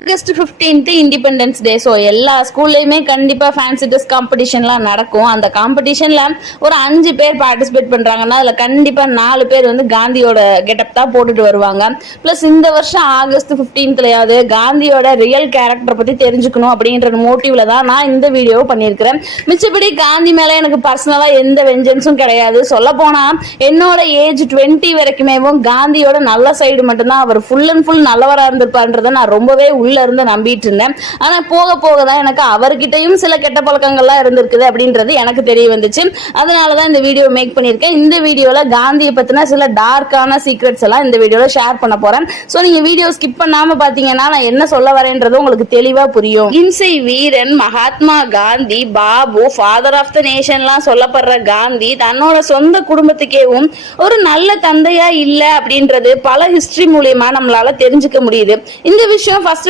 August 15th independence day. So எல்லா ஸ்கூல்லையுமே கண்டிப்பாக fancy dress காம்படிஷன்லாம் நடக்கும். அந்த காம்படிஷனில் ஒரு 5 பேர் பார்ட்டிசிபேட் பண்ணுறாங்கன்னா அதில் கண்டிப்பாக 4 பேர் வந்து காந்தியோட கெட்டப் தான் போட்டுட்டு வருவாங்க. ப்ளஸ் இந்த வருஷம் ஆகஸ்ட் 15th காந்தியோட ரியல் கேரக்டரை பற்றி தெரிஞ்சுக்கணும் அப்படின்ற மோட்டிவ்ல தான் நான் இந்த வீடியோவை பண்ணியிருக்கிறேன். மிச்சப்படி காந்தி மேலே எனக்கு பர்சனலாக எந்த வெஞ்சன்ஸும் கிடையாது. சொல்லப்போனால் என்னோட ஏஜ் 20 வரைக்குமே காந்தியோட நல்ல சைடு மட்டும்தான், அவர் ஃபுல் அண்ட் ஃபுல் நல்லவராக இருந்திருப்பான்றதை நான் ரொம்பவே உள்ள இருந்து நம்பிட்டு இருந்தேன். ஆனா போக போக தான் எனக்கு அவர்கிட்டயும் சில கெட்ட பழக்கங்கள்லாம் இருந்திருக்குது அப்படின்றது எனக்கு தெரிய வந்துச்சு. அதனாலதான் இந்த வீடியோ மேக் பண்ணியிருக்கேன். இந்த வீடியோல காந்தியை பத்தின சில டார்க்கான சீக்ரெட்ஸ் எல்லாம் இந்த வீடியோல ஷேர் பண்ண போறேன். சோ நீங்க வீடியோ ஸ்கிப் பண்ணாம பாத்தீங்கன்னா நான் என்ன சொல்ல வரேன்றது உங்களுக்கு தெளிவா புரியும். இம்சை வீரன் Mahatma Gandhi, Bapu, father of the நேஷன்லாம் சொல்லப்படுற காந்தி தன்னோட சொந்த குடும்பத்துக்கேவும் ஒரு நல்ல தந்தையா இல்ல அப்படின்றது பல ஹிஸ்டரி மூலியமா நம்மளால தெரிஞ்சுக்க முடியுது. இந்த விஷயம் ஃபர்ஸ்ட்